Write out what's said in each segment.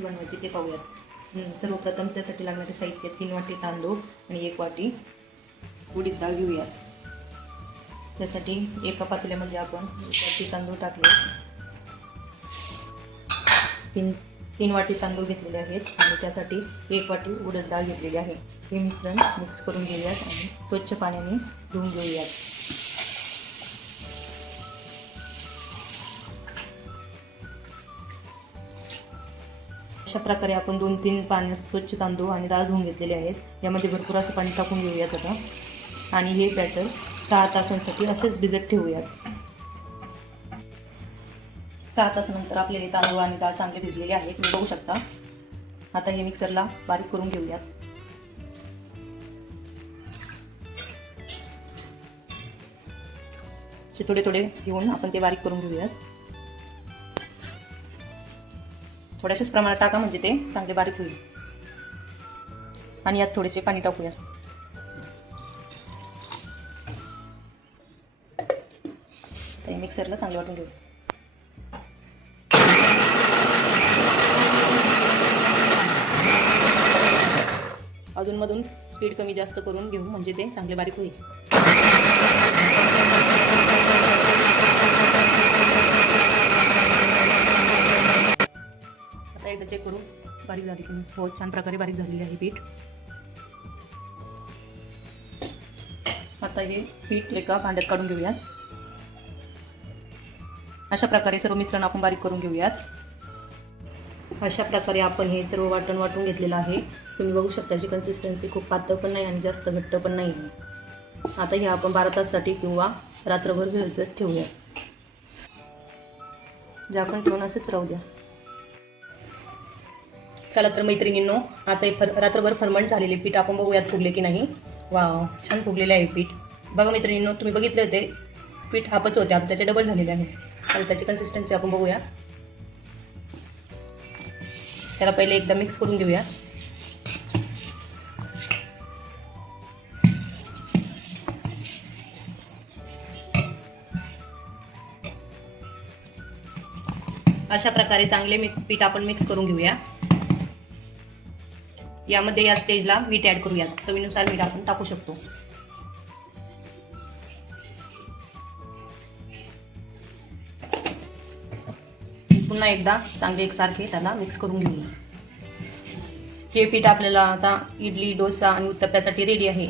कशी बनवायची ते पाहूयात. सर्वप्रथम त्यासाठी लागणारे साहित्य 3 वाटी तांदूळ आणि 1 वाटी उडीद डाळ घेऊयात. त्यासाठी एका पातेल्यामध्ये आपण 1 वाटी तांदूळ टाकले. 3 वाटी तांदूळ घेतलेले आहेत आणि त्यासाठी 1 वाटी उडीद डाळ घेतलेली आहे. हे मिश्रण मिक्स करून घेऊयात आणि स्वच्छ पाण्याने धुवून घेऊयात. अशा प्रकारे आपण 2-3 पाण्यात स्वच्छ तांदूळ आणि डाळ धुवून घेतलेले आहेत. यामध्ये भरपूर असं पाणी टाकून घेऊयात आता आणि हे बॅटर 6 तासांसाठी असेच भिजत ठेवूयात. 6 तासानंतर आपले हे तांदूळ आणि डाळ चांगले भिजलेले आहेत, तुम्ही बघू शकता. आता हे मिक्सरला बारीक करून घेऊयात. थोडे थोडे घेऊन आपण ते बारीक करून घेऊयात. थोड्याशाच प्रमाणात टाका म्हणजे ते चांगले बारीक होईल. आणि यात थोडेसे पाणी टाकूयात. ते मिक्सरला चांगले वाटून घेऊ. अजूनमधून स्पीड कमी जास्त करून घेऊ म्हणजे ते चांगले बारीक होईल. आता एकदा चेक करू बारीक झाली की हो, छान प्रकारे बारीक झालेली आहे पीठ. आता हे पीठ एका भांड्यात काढून घेऊयात. अशा प्रकारे सर्व मिश्रण आपण बारीक करून घेऊयात. अशा प्रकारे आपण हे सर्व वाटून घेतलेलं आहे. तुम्ही बघू शकता याची कन्सिस्टन्सी खूप पातळ पण नाही आणि जास्त घट्ट पण नाही. आता हे आपण 12 तासासाठी किंवा रात्रभर भिजत ठेवूया. झाकण ठेवून असंच राहू द्या. चला तर मैत्रिणींनो, आता हे रात्रभर फर्मंट झालेले पीठ आपण बघूयात फुगले की नाही. वाव, छान फुगलेले आहे पीठ. बघा मैत्रिणींनो, तुम्ही बघितले होते पीठ हापच होते, आता त्याचे डबल झालेले आहे. तर त्याची कन्सिस्टन्सी आपण बघूया. त्याला पहिले एकदा मिक्स करून घेऊया. अशा प्रकारे चांगले पीठ आपण मिक्स करून घेऊया. यामध्ये या स्टेजला मीठ ॲड करूया. चवीनुसार मीठ आपण टाकू शकतो. पुन्हा एकदा चांगले एकसारखे त्याला मिक्स करून घेऊया. हे पीठ आपल्याला आता इडली, डोसा आणि उत्तप्प्यासाठी रेडी आहे.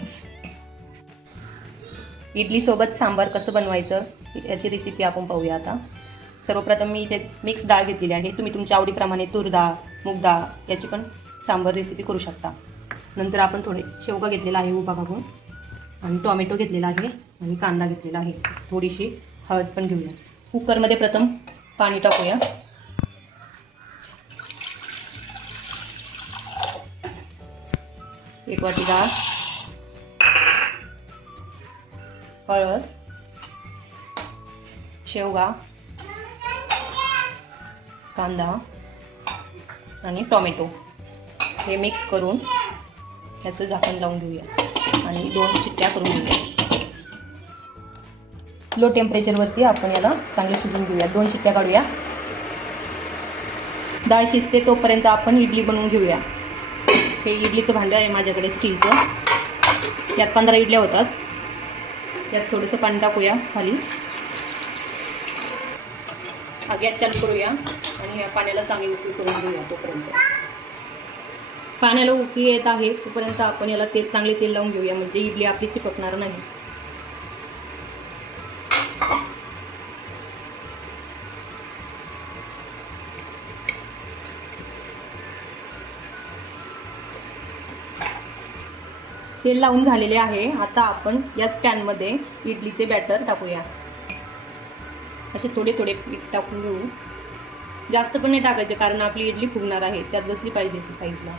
इडली सोबत सांबार कसं बनवायचं याची रेसिपी आपण पाहूया. आता सर्वप्रथम मी इथे मिक्स डाळ घेतलेली आहे. तुम्ही तुमच्या आवडीप्रमाणे तूर डाळ, मूग डाळ याची पण सांबार रेसिपी करू शकता. नंतर आपण थोडे शेवगा घेतलेला आहे उभा भागून आणि टोमॅटो घेतलेला आहे आणि कांदा घेतलेला आहे. थोडीशी हळद पण घेऊया. कुकरमध्ये प्रथम पाणी टाकूया. एक वाटी डाळ, हळद, शेवगा, कांदा आणि टोमॅटो हे मिक्स करून त्याचं झाकण लावून घेऊया आणि 2 शिट्ट्या करून घेऊया. लो टेम्परेचरवरती आपण याला चांगले शिजवून घेऊया. 2 शिट्ट्या काढूया. डाळ शिजते तोपर्यंत आपण इडली बनवून घेऊया. हे इडलीचं भांडं आहे माझ्याकडे स्टीलचं. यात 15 इडल्या होतात. यात थोडंसं पाणी टाकूया खाली. गॅस चालू करूया आणि या पाण्याला चांगली उकळी करून घेऊया. तोपर्यंत पाण्याला उकळी येत आहे तोपर्यंत आपण याला चांगले तेल लावून घेऊया म्हणजे इडली आपली चिपकणार नाही. तेल लावून झालेले आहे. आता आपण याच पॅनमध्ये इडलीचे बॅटर टाकूया. असे थोडे थोडे पीठ टाकून घेऊ. जास्त पण नाही टाकायचे कारण आपली इडली फुगणार आहे, त्यात बसली पाहिजे ती साईजला.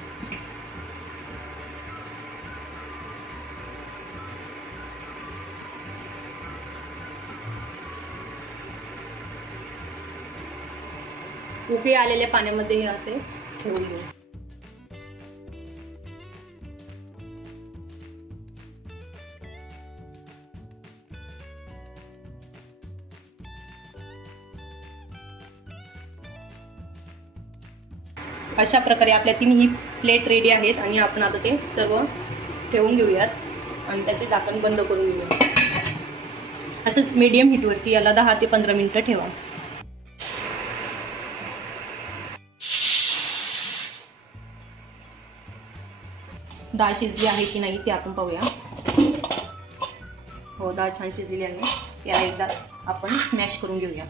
उकळी आलेल्या पाण्यामध्ये हे असे ठेवून घेऊ. अशा प्रकारे आपल्या तिन्ही प्लेट रेडी आहेत आणि आपण आता ते सर्व ठेवून घेऊयात आणि त्याचे झाकण बंद करून घेऊया. असंच मीडियम हीटवरती याला 10 ते 15 मिनिटं ठेवा. डाळ शिजली आहे की नाही ते आपण पाहूया. हो, डाळ छान शिजलेली आहे. याला एकदा आपण स्मॅश करून घेऊया.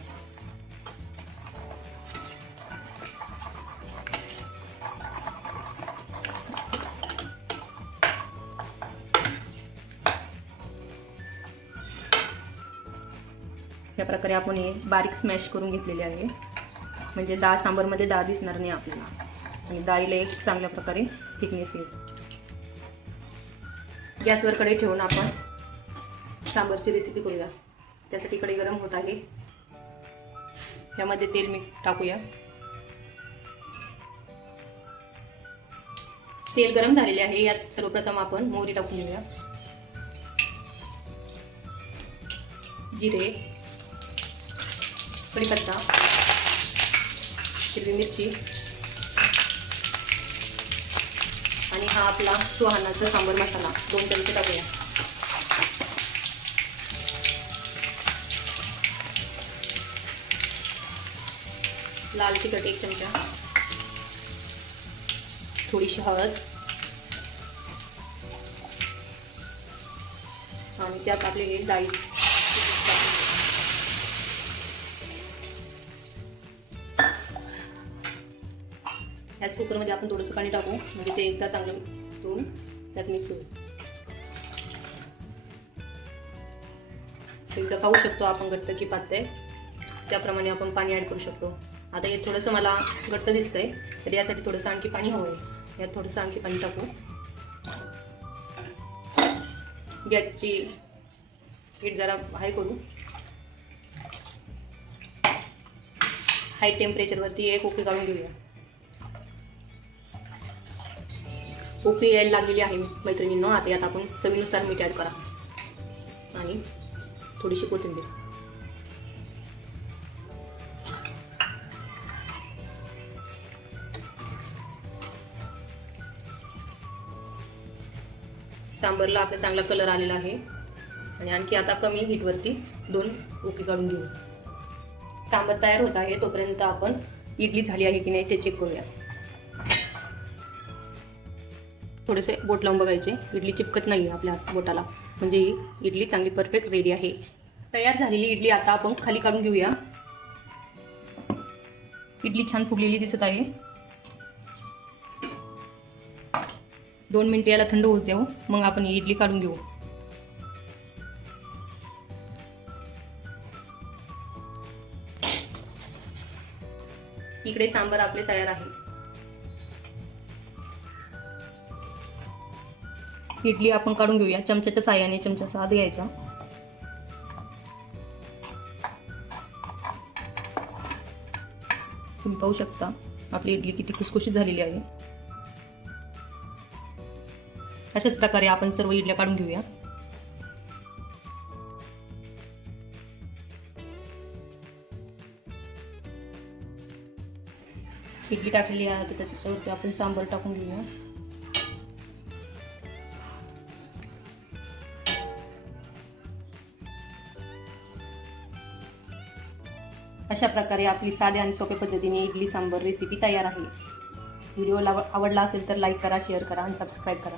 या प्रकारे आपण हे बारीक स्मॅश करून घेतलेले आहे, म्हणजे डाळ सांबारमध्ये डाळ दिसणार नाही आपल्याला आणि डाळीला एक चांगल्या प्रकारे थिकनेस येईल. गॅसवर कढई ठेवून आपण सांबारची रेसिपी करूया. त्यासाठी कढई गरम होत आहे. यामध्ये तेल टाकूया. तेल गरम झालेले आहे. यात सर्वप्रथम आपण मोहरी टाकून घेऊया, जिरे, कढीपत्ता, हिरवी मिरची आणि हा आपला सुहानाचा सांबार मसाला 2 चमचे टाकूया. लाल तिखट 1 चमचा, थोडीशी हळद आणि त्यात आपले हे डाळी. याच कुकरमध्ये आपण थोडंसं पाणी टाकू, म्हणजे ते एकदा चांगलं धुवून त्यात मिक्स होईल. एकदा पाहू शकतो आपण घट्ट की पातळ, त्याप्रमाणे आपण पाणी ॲड करू शकतो. आता हे थोडंसं मला घट्ट दिसतंय, तर यासाठी थोडंसं आणखी पाणी हवं आहे. यात थोडंसं आणखी पाणी टाकू. गॅसची हीट जरा हाय करू. हाय टेम्परेचरवरती एक उकळी काढून घेऊया. उकळी यायला लागलेली आहे मैत्रिणींनो. आता यात आपण चवीनुसार मीठ ॲड करा आणि थोडीशी कोथिंबीर. सांबारला आपला चांगला कलर आलेला आहे आणि आणखी आता कमी हीटवरती 2 उकळी काढून घेऊ. सांबार तयार होत आहे. तोपर्यंत आपण इडली झाली आहे की नाही ते चेक करूया. थोडेसे बोट लावून बघायचे, इडली चिपकत नाही आहे आपल्या बोटाला, म्हणजे ही इडली चांगली परफेक्ट रेडी आहे. तयार झालेली इडली आता आपण खाली काढून घेऊया. इडली छान फुगलेली दिसत आहे. 2 मिनिटे याला थंड होऊ देऊ, मग आपण ही इडली काढून घेऊ. इकडे सांबार आपले तयार आहे. इडली आपण काढून घेऊया. चमच्याच्या साहाय्याने चमच्याचा हात घ्यायचा. तुम्ही पाहू शकता आपली इडली किती खुसखुशीत झालेली आहे. अशाच प्रकारे आपण सर्व इडल्या काढून घेऊया. इडली टाकलेली आहे, तर त्याच्यावरती आपण सांबार टाकून घेऊया. अशा प्रकारे आपली साध्या आणि सोप्या पद्धतीने इडली सांबार रेसिपी तयार आहे. व्हिडिओला आवडला असेल तर लाईक करा, शेअर करा आणि सबस्क्राईब करा.